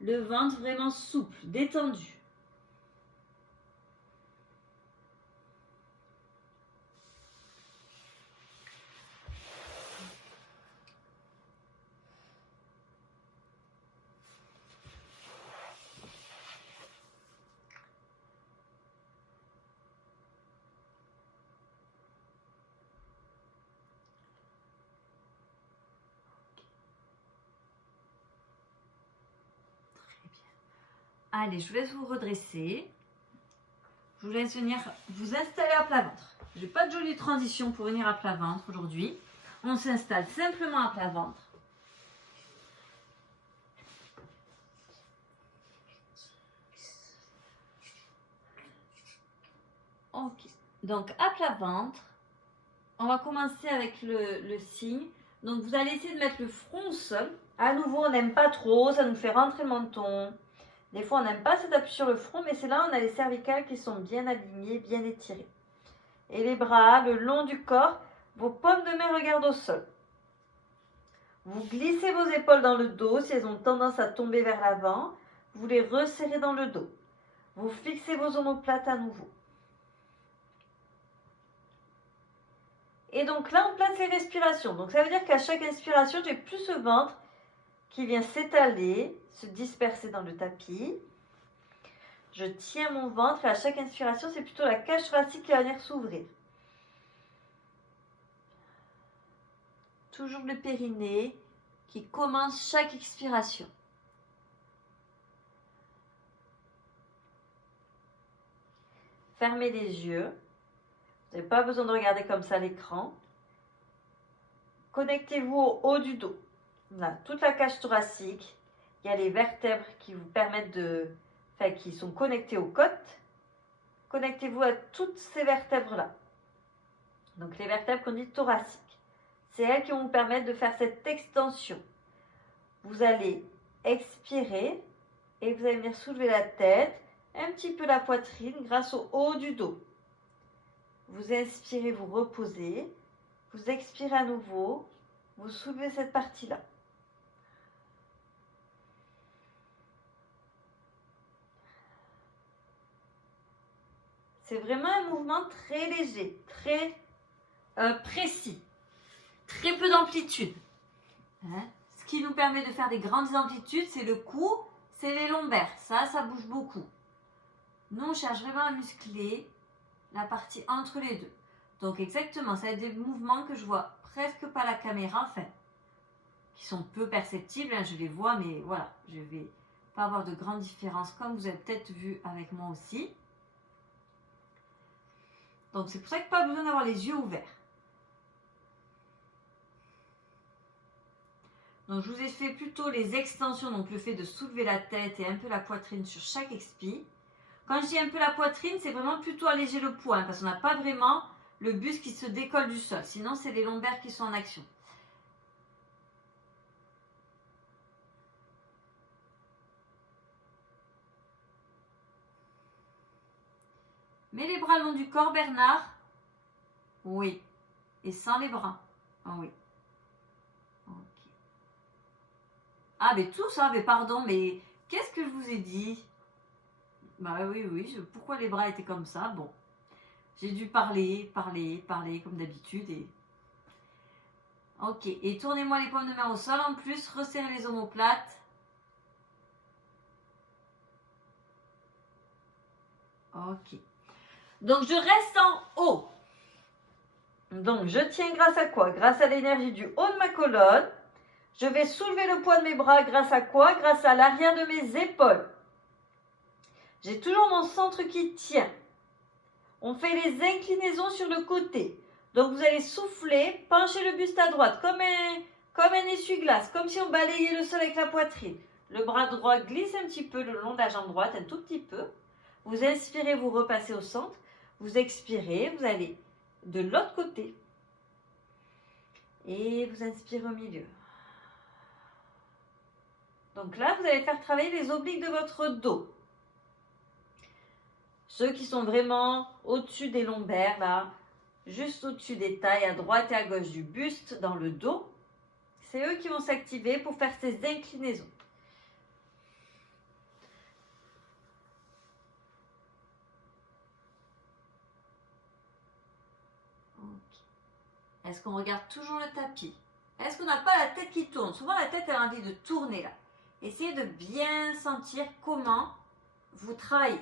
Le ventre vraiment souple, détendu. Allez, je vous laisse vous redresser. Je vous laisse venir vous installer à plat ventre. Je n'ai pas de jolie transition pour venir à plat ventre aujourd'hui. On s'installe simplement à plat ventre. Ok. Donc à plat ventre, on va commencer avec le signe. Donc vous allez essayer de mettre le front au sol. À nouveau, on n'aime pas trop, ça nous fait rentrer le menton. Des fois, on n'aime pas cet appui sur le front, mais c'est là on a les cervicales qui sont bien alignées, bien étirées. Et les bras, le long du corps, vos paumes de main regardent au sol. Vous glissez vos épaules dans le dos si elles ont tendance à tomber vers l'avant. Vous les resserrez dans le dos. Vous fixez vos omoplates à nouveau. Et donc là, on place les respirations. Donc ça veut dire qu'à chaque inspiration, j'ai plus ce ventre qui vient s'étaler, se disperser dans le tapis. Je tiens mon ventre et à chaque inspiration, c'est plutôt la cage thoracique qui va venir s'ouvrir. Toujours le périnée qui commence chaque expiration. Fermez les yeux. Vous n'avez pas besoin de regarder comme ça l'écran. Connectez-vous au haut du dos. Là, toute la cage thoracique. Il y a les vertèbres qui vous permettent qui sont connectées aux côtes. Connectez-vous à toutes ces vertèbres-là. Donc les vertèbres qu'on dit thoraciques. C'est elles qui vont vous permettre de faire cette extension. Vous allez expirer et vous allez venir soulever la tête, un petit peu la poitrine grâce au haut du dos. Vous inspirez, vous reposez. Vous expirez à nouveau. Vous soulevez cette partie-là. C'est vraiment un mouvement très léger, très précis. Très peu d'amplitude. Ce qui nous permet de faire des grandes amplitudes, c'est le cou, c'est les lombaires. Ça bouge beaucoup. Nous, on cherche vraiment à muscler la partie entre les deux. Donc exactement, ça va être des mouvements que je vois presque pas à la caméra, enfin, qui sont peu perceptibles, je les vois, mais voilà, je ne vais pas avoir de grandes différences, comme vous avez peut-être vu avec moi aussi. Donc c'est pour ça qu'il n'y a pas besoin d'avoir les yeux ouverts. Donc je vous ai fait plutôt les extensions, donc le fait de soulever la tête et un peu la poitrine sur chaque expi. Quand je dis un peu la poitrine, c'est vraiment plutôt alléger le poids, parce qu'on n'a pas vraiment le buste qui se décolle du sol. Sinon, c'est les lombaires qui sont en action. Mets les bras le long du corps, Bernard. Oui. Et sans les bras. Ah oui. Ok. Ah, mais tout ça, mais pardon, mais qu'est-ce que je vous ai dit? Bah oui, pourquoi les bras étaient comme ça? Bon. J'ai dû parler comme d'habitude. Et... Ok. Et tournez-moi les paumes de main au sol en plus. Resserrez les omoplates. Ok. Donc, je reste en haut. Donc, je tiens grâce à quoi? Grâce à l'énergie du haut de ma colonne. Je vais soulever le poids de mes bras grâce à quoi? Grâce à l'arrière de mes épaules. J'ai toujours mon centre qui tient. On fait les inclinaisons sur le côté. Donc, vous allez souffler, pencher le buste à droite comme un essuie-glace, comme si on balayait le sol avec la poitrine. Le bras droit glisse un petit peu le long de la jambe droite, un tout petit peu. Vous inspirez, vous repassez au centre. Vous expirez, vous allez de l'autre côté. Et vous inspirez au milieu. Donc là, vous allez faire travailler les obliques de votre dos. Ceux qui sont vraiment au-dessus des lombaires, là, juste au-dessus des tailles, à droite et à gauche du buste, dans le dos. C'est eux qui vont s'activer pour faire ces inclinaisons. Est-ce qu'on regarde toujours le tapis? Est-ce qu'on n'a pas la tête qui tourne? Souvent, la tête, elle a envie de tourner là. Essayez de bien sentir comment vous travaillez.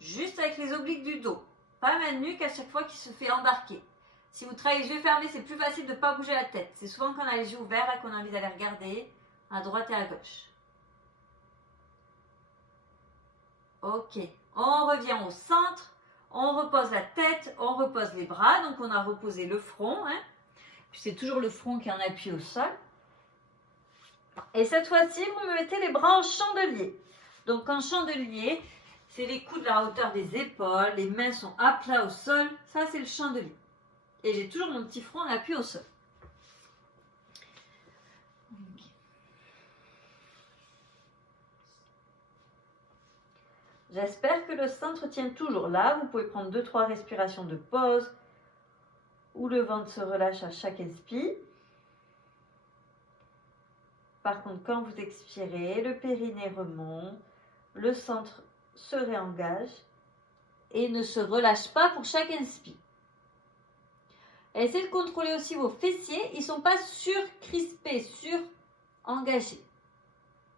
Juste avec les obliques du dos. Pas ma nuque à chaque fois qui se fait embarquer. Si vous travaillez les yeux fermés, c'est plus facile de ne pas bouger la tête. C'est souvent quand on a les yeux ouverts là qu'on a envie d'aller regarder à droite et à gauche. Ok. On revient au centre. On repose la tête, on repose les bras. Donc on a reposé le front. Puis c'est toujours le front qui est en appui au sol. Et cette fois-ci, vous me mettez les bras en chandelier. Donc en chandelier, c'est les coudes à la hauteur des épaules. Les mains sont à plat au sol. Ça, c'est le chandelier. Et j'ai toujours mon petit front en appui au sol. J'espère que le centre tient toujours là. Vous pouvez prendre 2-3 respirations de pause où le ventre se relâche à chaque inspire. Par contre, quand vous expirez, le périnée remonte, le centre se réengage et ne se relâche pas pour chaque inspire. Essayez de contrôler aussi vos fessiers. Ils ne sont pas surcrispés, surengagés.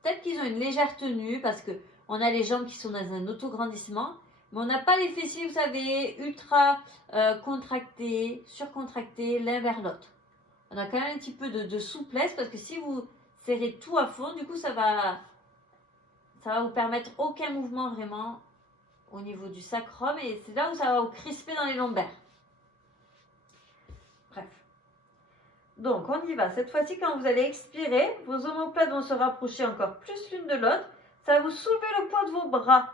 Peut-être qu'ils ont une légère tenue parce qu'on a les jambes qui sont dans un autograndissement, mais on n'a pas les fessiers, vous savez, ultra contractés, surcontractés l'un vers l'autre. On a quand même un petit peu de souplesse parce que si vous serrez tout à fond, du coup, ça va vous permettre aucun mouvement vraiment au niveau du sacrum et c'est là où ça va vous crisper dans les lombaires. Bref. Donc, on y va. Cette fois-ci, quand vous allez expirer, vos omoplates vont se rapprocher encore plus l'une de l'autre. Ça va vous soulever le poids de vos bras,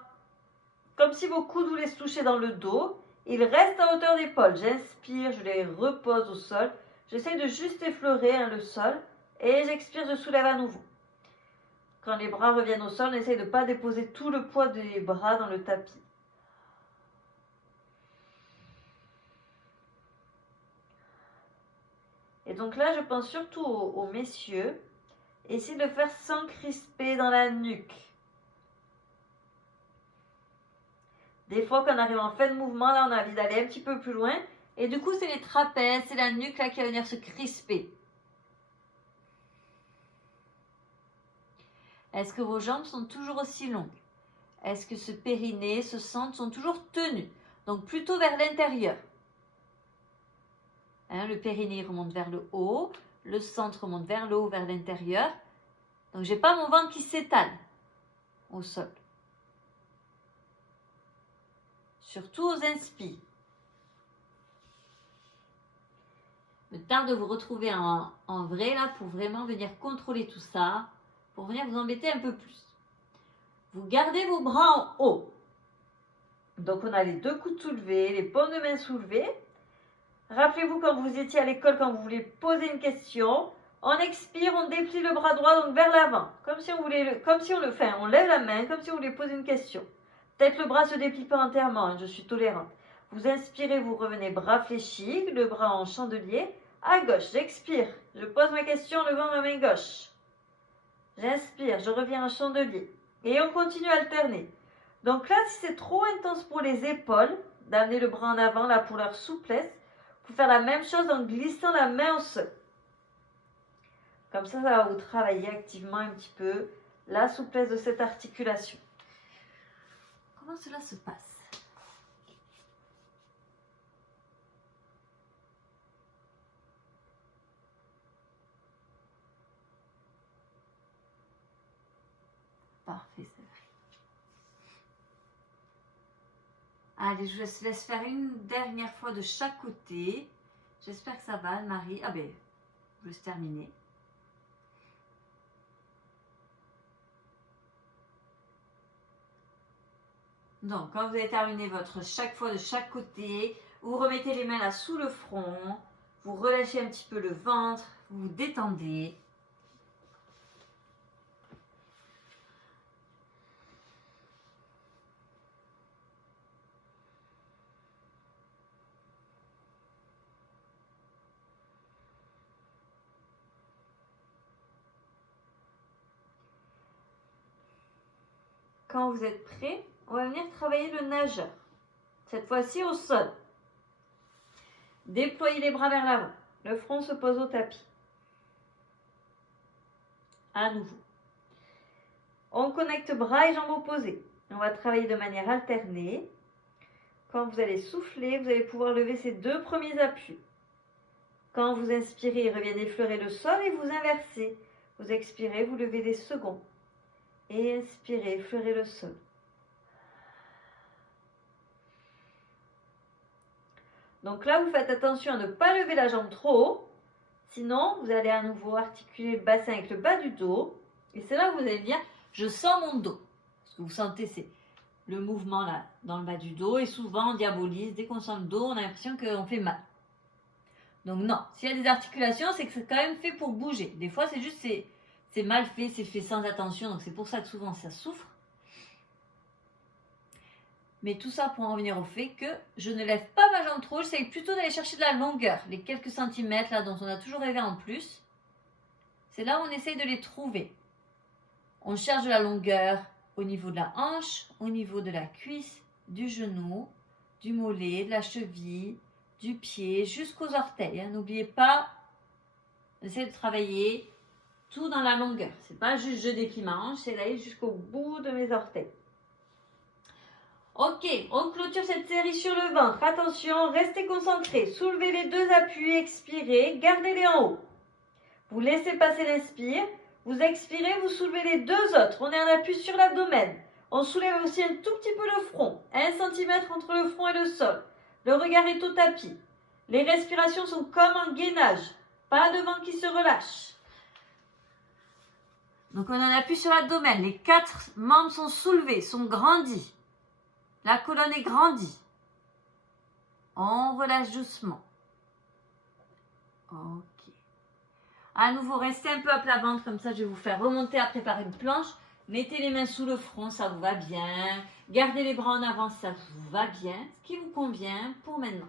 comme si vos coudes voulaient se toucher dans le dos. Ils restent à hauteur d'épaule. J'inspire, je les repose au sol. J'essaie de juste effleurer le sol. Et j'expire, je soulève à nouveau. Quand les bras reviennent au sol, on essaie de ne pas déposer tout le poids des bras dans le tapis. Et donc là, je pense surtout aux messieurs. Essayez de le faire sans crisper dans la nuque. Des fois, quand on arrive en fin de mouvement, là, on a envie d'aller un petit peu plus loin. Et du coup, c'est les trapèzes, c'est la nuque là qui va venir se crisper. Est-ce que vos jambes sont toujours aussi longues? Est-ce que ce périnée, ce centre sont toujours tenus? Donc plutôt vers l'intérieur. Le périnée remonte vers le haut, le centre remonte vers le haut, vers l'intérieur. Donc je n'ai pas mon ventre qui s'étale au sol. Surtout aux inspires. Le temps de vous retrouver en vrai là pour vraiment venir contrôler tout ça, pour venir vous embêter un peu plus. Vous gardez vos bras en haut. Donc on a les deux coudes soulevés, les paumes de main soulevées. Rappelez-vous quand vous étiez à l'école, quand vous voulez poser une question, on expire, on déplie le bras droit donc vers l'avant, comme si on lève la main, comme si on voulait poser une question. Peut-être le bras se déplie pas entièrement, je suis tolérante. Vous inspirez, vous revenez bras fléchis, le bras en chandelier, à gauche, j'expire, je pose ma question en levant ma main gauche. J'inspire, je reviens en chandelier. Et on continue à alterner. Donc là, si c'est trop intense pour les épaules, d'amener le bras en avant là pour leur souplesse, vous faire la même chose en glissant la main au sol. Comme ça va vous travailler activement un petit peu la souplesse de cette articulation. Comment cela se passe? Parfait, c'est vrai. Allez, je vous laisse faire une dernière fois de chaque côté. J'espère que ça va, Marie. Ah ben, je laisse terminer. Donc, quand vous avez terminé votre chaque fois de chaque côté, vous remettez les mains là sous le front, vous relâchez un petit peu le ventre, vous vous détendez. quand vous êtes prêts, on va venir travailler le nageur. Cette fois-ci au sol. Déployez les bras vers l'avant. Le front se pose au tapis. À nouveau. On connecte bras et jambes opposées. On va travailler de manière alternée. Quand vous allez souffler, vous allez pouvoir lever ces deux premiers appuis. Quand vous inspirez, reviennent effleurer le sol et vous inversez. Vous expirez, vous levez les seconds. Et inspirez, effleurez le sol. Donc là, vous faites attention à ne pas lever la jambe trop haut. Sinon, vous allez à nouveau articuler le bassin avec le bas du dos. Et c'est là où vous allez dire, je sens mon dos. Ce que vous sentez, c'est le mouvement là, dans le bas du dos. Et souvent, on diabolise. Dès qu'on sent le dos, on a l'impression qu'on fait mal. Donc non, s'il y a des articulations, c'est que c'est quand même fait pour bouger. Des fois, c'est juste, c'est mal fait, c'est fait sans attention. Donc c'est pour ça que souvent, ça souffre. Mais tout ça pour en revenir au fait que je ne lève pas ma jambe trop. J'essaye plutôt d'aller chercher de la longueur. Les quelques centimètres là dont on a toujours rêvé en plus. C'est là où on essaye de les trouver. On cherche de la longueur au niveau de la hanche, au niveau de la cuisse, du genou, du mollet, de la cheville, du pied, jusqu'aux orteils. Hein. N'oubliez pas, j'essaie de travailler tout dans la longueur. C'est pas juste je déplie ma hanche, c'est d'aller jusqu'au bout de mes orteils. Ok, on clôture cette série sur le ventre. Attention, restez concentrés. Soulevez les deux appuis, expirez, gardez-les en haut. Vous laissez passer l'inspire. Vous expirez, vous soulevez les deux autres. On est en appui sur l'abdomen. On soulève aussi un tout petit peu le front. 1 cm entre le front et le sol. Le regard est au tapis. Les respirations sont comme un gainage. Pas de ventre qui se relâche. Donc on en appuie sur l'abdomen. Les 4 membres sont soulevés, sont grandis. La colonne est grandie. On relâche doucement. Ok. À nouveau, restez un peu à plat ventre, comme ça je vais vous faire remonter à préparer une planche. Mettez les mains sous le front, ça vous va bien. Gardez les bras en avant, ça vous va bien. Ce qui vous convient pour maintenant.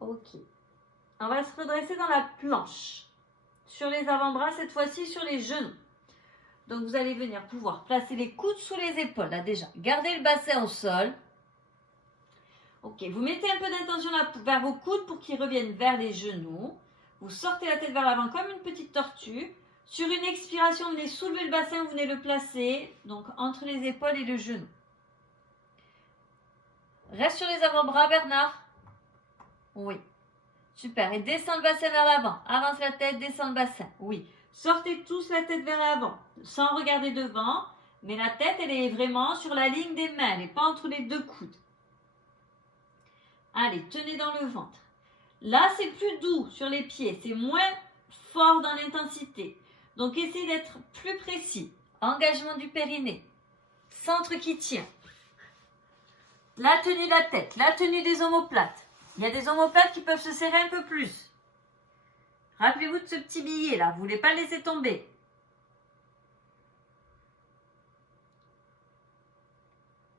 Ok. On va se redresser dans la planche. Sur les avant-bras, cette fois-ci sur les genoux. Donc vous allez venir pouvoir placer les coudes sous les épaules, là déjà. Gardez le bassin au sol. Ok, vous mettez un peu d'intention là vers vos coudes pour qu'ils reviennent vers les genoux. Vous sortez la tête vers l'avant comme une petite tortue. Sur une expiration, vous venez soulever le bassin, vous venez le placer donc entre les épaules et le genou. Reste sur les avant-bras, Bernard. Oui. Super. Et descends le bassin vers l'avant. Avance la tête, descends le bassin. Oui. Sortez tous la tête vers l'avant, sans regarder devant. Mais la tête, elle est vraiment sur la ligne des mains. Elle n'est pas entre les deux coudes. Allez, tenez dans le ventre. Là, c'est plus doux sur les pieds. C'est moins fort dans l'intensité. Donc, essayez d'être plus précis. Engagement du périnée. Centre qui tient. La tenue de la tête. La tenue des omoplates. Il y a des omoplates qui peuvent se serrer un peu plus. Rappelez-vous de ce petit billet là. Vous ne voulez pas le laisser tomber.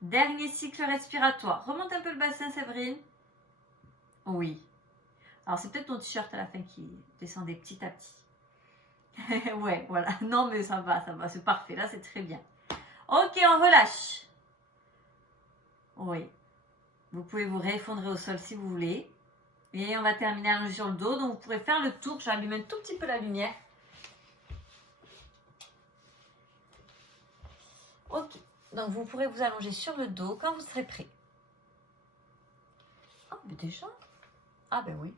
Dernier cycle respiratoire. Remonte un peu le bassin, Séverine. Oui. Alors, c'est peut-être ton t-shirt à la fin qui descendait petit à petit. Ouais, voilà. Non, mais ça va. C'est parfait. Là, c'est très bien. Ok, on relâche. Oui. Vous pouvez vous réeffondrer au sol si vous voulez. Et on va terminer allongé sur le dos. Donc, vous pourrez faire le tour. J'allume un tout petit peu la lumière. Ok. Donc, vous pourrez vous allonger sur le dos quand vous serez prêt. Ah, mais déjà? Ah, ben oui.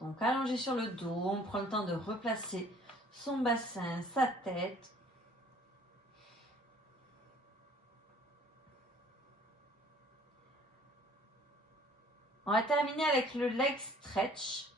Donc, allongé sur le dos, on prend le temps de replacer son bassin, sa tête. On va terminer avec le leg stretch.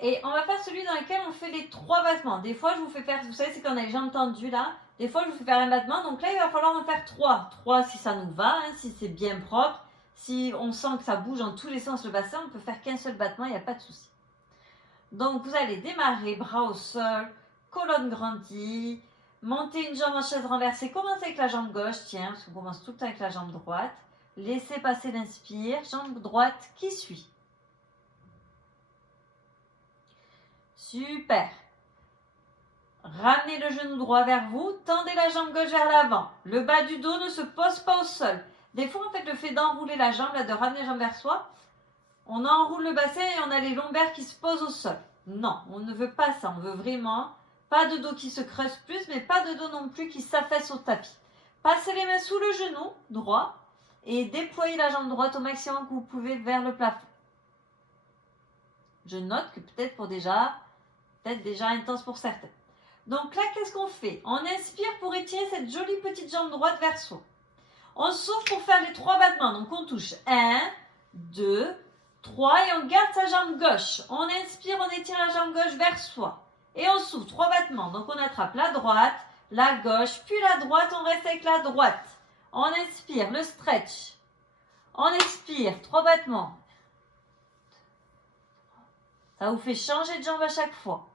Et on va faire celui dans lequel on fait les 3 battements. Des fois, je vous fais faire, vous savez, c'est quand on a les jambes tendues là. Des fois, je vous fais faire un battement. Donc là, il va falloir en faire 3. 3 si ça nous va, hein, si c'est bien propre. Si on sent que ça bouge dans tous les sens le bassin, on peut faire qu'un seul battement, il n'y a pas de souci. Donc, vous allez démarrer, bras au sol, colonne grandie, monter une jambe en chaise renversée. Commencez avec la jambe gauche, tiens, parce qu'on commence tout le temps avec la jambe droite. Laissez passer l'inspire, jambe droite qui suit. Super. Ramenez le genou droit vers vous, tendez la jambe gauche vers l'avant. Le bas du dos ne se pose pas au sol. Des fois, en fait, le fait d'enrouler la jambe, là, de ramener la jambe vers soi, on enroule le bassin et on a les lombaires qui se posent au sol. Non, on ne veut pas ça. On veut vraiment pas de dos qui se creuse plus, mais pas de dos non plus qui s'affaisse au tapis. Passez les mains sous le genou droit et déployez la jambe droite au maximum que vous pouvez vers le plafond. Je note que peut-être déjà intense pour certains. Donc là, qu'est-ce qu'on fait? On inspire pour étirer cette jolie petite jambe droite vers soi. On souffle pour faire les 3 battements. Donc on touche 1, 2, 3 et on garde sa jambe gauche. On inspire, on étire la jambe gauche vers soi. Et on souffle 3 battements. Donc on attrape la droite, la gauche, puis la droite. On reste avec la droite. On inspire, le stretch. On expire, 3 battements. Ça vous fait changer de jambe à chaque fois.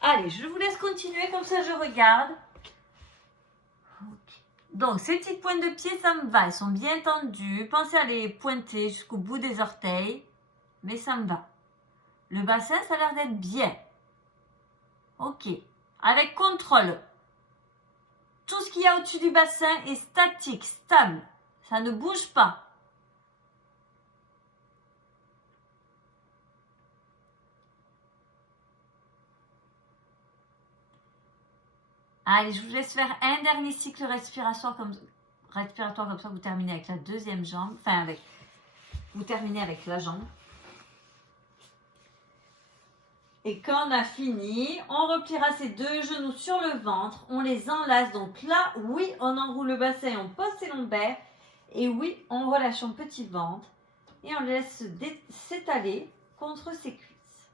Allez, je vous laisse continuer, comme ça je regarde. Donc, ces petites pointes de pied, ça me va. Elles sont bien tendues. Pensez à les pointer jusqu'au bout des orteils. Mais ça me va. Le bassin, ça a l'air d'être bien. Ok. Avec contrôle. Tout ce qu'il y a au-dessus du bassin est statique, stable. Ça ne bouge pas. Allez, je vous laisse faire un dernier cycle respiratoire comme ça, vous terminez avec la deuxième jambe. Vous terminez avec la jambe. Et quand on a fini, on repliera ses 2 genoux sur le ventre. On les enlace. Donc là, oui, on enroule le bassin, on pose ses lombaires. Et oui, on relâche son petit ventre. Et on le laisse s'étaler contre ses cuisses.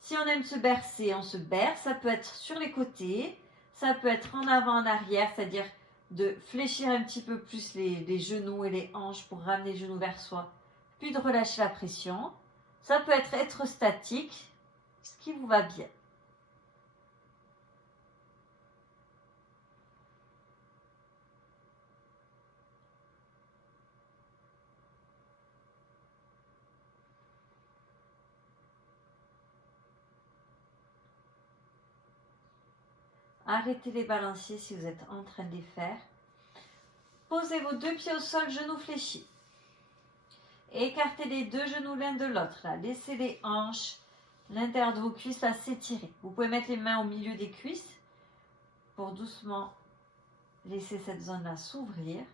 Si on aime se bercer, on se berce. Ça peut être sur les côtés. Ça peut être en avant, en arrière, c'est-à-dire de fléchir un petit peu plus les genoux et les hanches pour ramener les genoux vers soi, puis de relâcher la pression. Ça peut être statique, ce qui vous va bien. Arrêtez les balanciers si vous êtes en train de les faire. Posez vos 2 pieds au sol, genoux fléchis. Écartez les 2 genoux l'un de l'autre. Laissez les hanches, l'intérieur de vos cuisses s'étirer. Vous pouvez mettre les mains au milieu des cuisses pour doucement laisser cette zone-là s'ouvrir.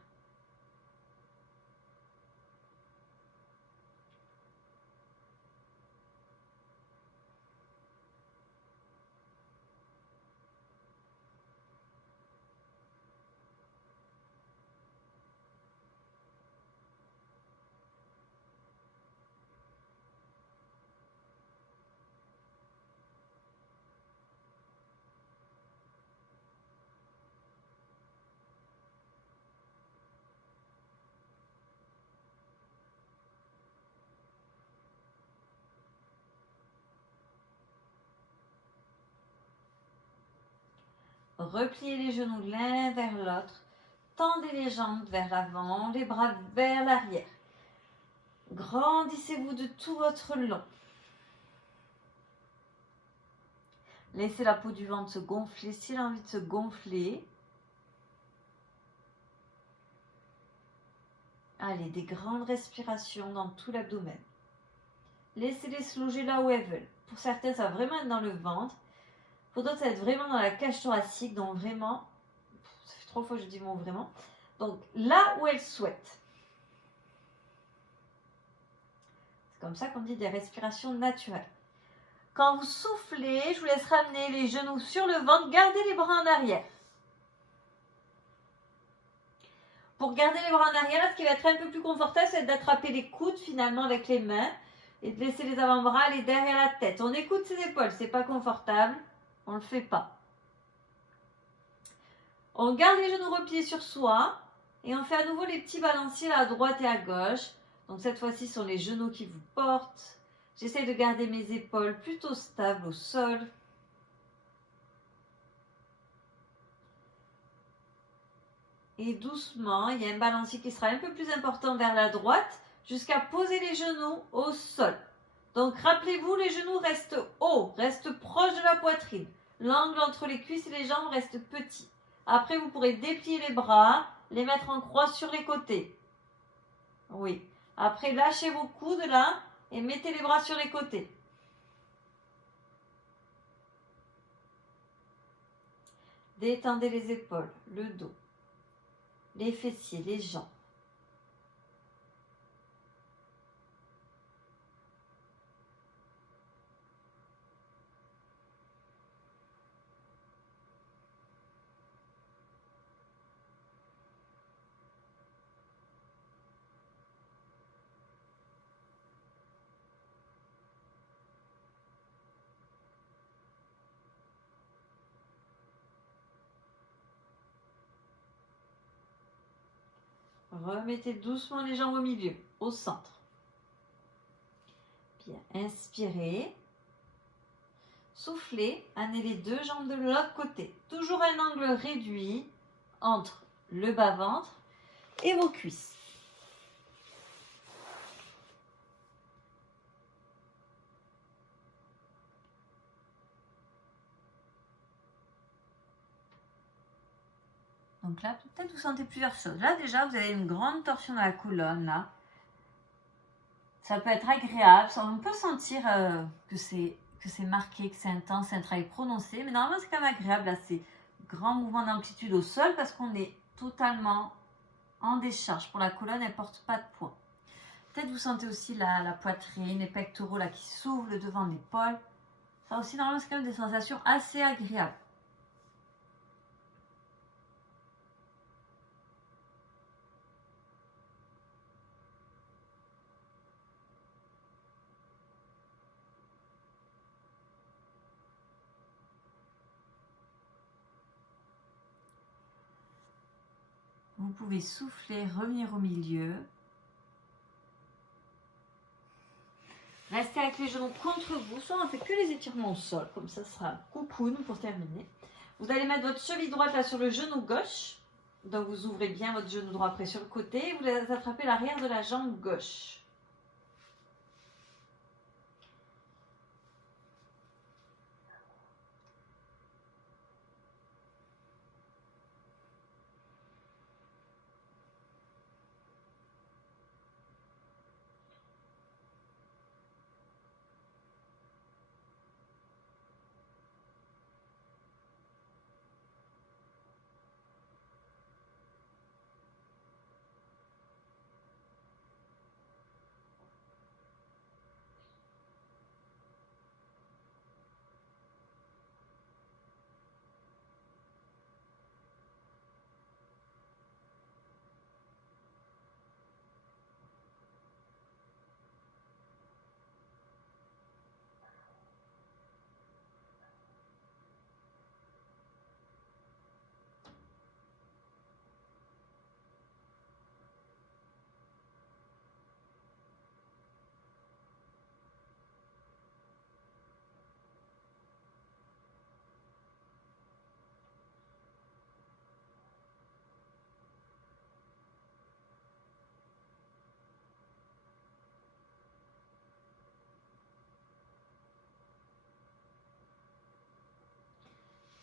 Repliez les genoux l'un vers l'autre. Tendez les jambes vers l'avant, les bras vers l'arrière. Grandissez-vous de tout votre long. Laissez la peau du ventre se gonfler s'il a envie de se gonfler. Allez, des grandes respirations dans tout l'abdomen. Laissez-les se loger là où elles veulent. Pour certains, ça va vraiment être dans le ventre. Pour d'autres, ça va être vraiment dans la cage thoracique. Donc vraiment, ça fait 3 fois que je dis le mot vraiment. Donc là où elles souhaitent. C'est comme ça qu'on dit des respirations naturelles. Quand vous soufflez, je vous laisse ramener les genoux sur le ventre. Gardez les bras en arrière. Pour garder les bras en arrière, ce qui va être un peu plus confortable, c'est d'attraper les coudes finalement avec les mains et de laisser les avant-bras aller derrière la tête. On écoute ses épaules, c'est pas confortable, on ne le fait pas. On garde les genoux repliés sur soi et on fait à nouveau les petits balanciers à droite et à gauche. Donc cette fois-ci, ce sont les genoux qui vous portent. J'essaie de garder mes épaules plutôt stables au sol. Et doucement, il y a un balancier qui sera un peu plus important vers la droite jusqu'à poser les genoux au sol. Donc rappelez-vous, les genoux restent hauts, restent proches de la poitrine. L'angle entre les cuisses et les jambes reste petit. Après, vous pourrez déplier les bras, les mettre en croix sur les côtés. Oui. Après, lâchez vos coudes là et mettez les bras sur les côtés. Détendez les épaules, le dos, les fessiers, les jambes. Remettez doucement les jambes au milieu, au centre. Bien, inspirez. Soufflez, amenez les deux jambes de l'autre côté. Toujours un angle réduit entre le bas-ventre et vos cuisses. Donc là, peut-être vous sentez plusieurs choses. Là déjà, vous avez une grande torsion dans la colonne. Là. Ça peut être agréable. On peut sentir que c'est marqué, que c'est intense, c'est un travail prononcé. Mais normalement, c'est quand même agréable. Là, c'est grand mouvement d'amplitude au sol parce qu'on est totalement en décharge. Pour la colonne, elle ne porte pas de poids. Peut-être vous sentez aussi la poitrine, les pectoraux là, qui s'ouvrent, le devant de l'épaule. Ça aussi, normalement, c'est quand même des sensations assez agréables. Vous pouvez souffler, revenir au milieu. Restez avec les genoux contre vous. Soit on ne fait que les étirements au sol, comme ça sera cocoon pour terminer. Vous allez mettre votre cheville droite là sur le genou gauche. Donc vous ouvrez bien votre genou droit après sur le côté. Vous attrapez l'arrière de la jambe gauche.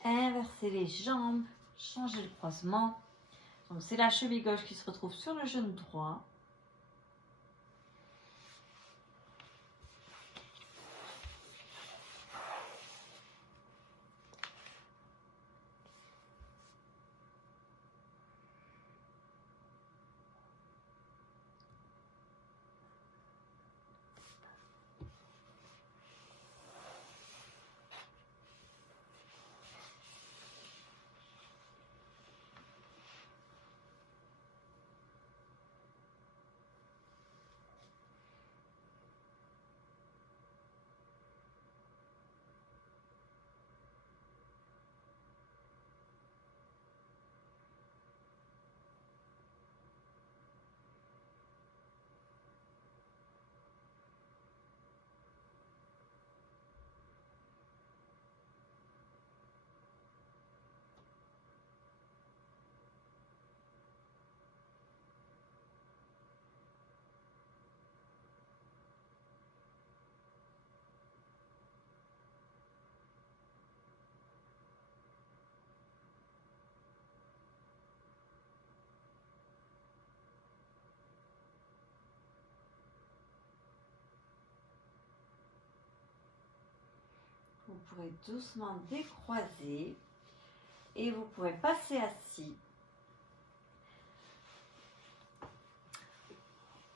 Inversez les jambes, changez le croisement. Donc c'est la cheville gauche qui se retrouve sur le genou droit. pourrez doucement décroiser et vous pourrez passer assis.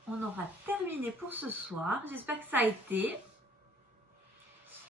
On aura terminé pour ce soir. J'espère que ça a été.